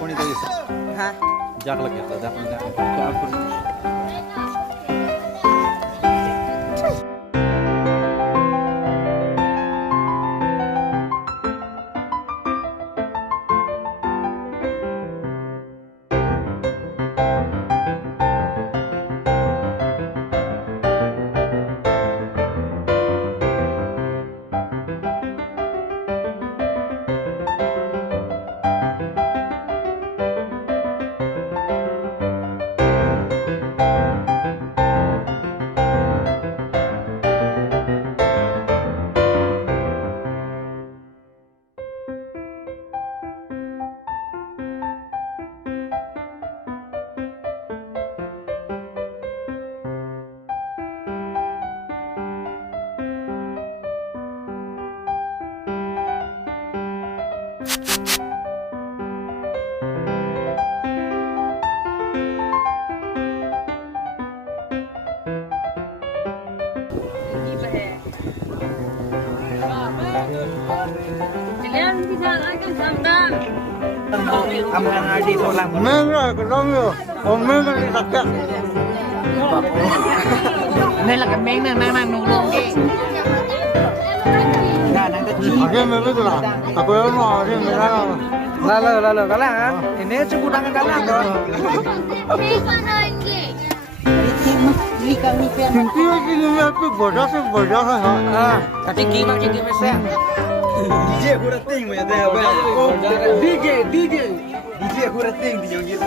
कोणीतरी हा जागला घेतला दाखवून đây là cái miếng này đang nấu luôn kì là cái là thì nếu chúng ta đang cái là rồi tapi gimana kita bisa DJ Hurating mo yan DJ DJ Hurating din yung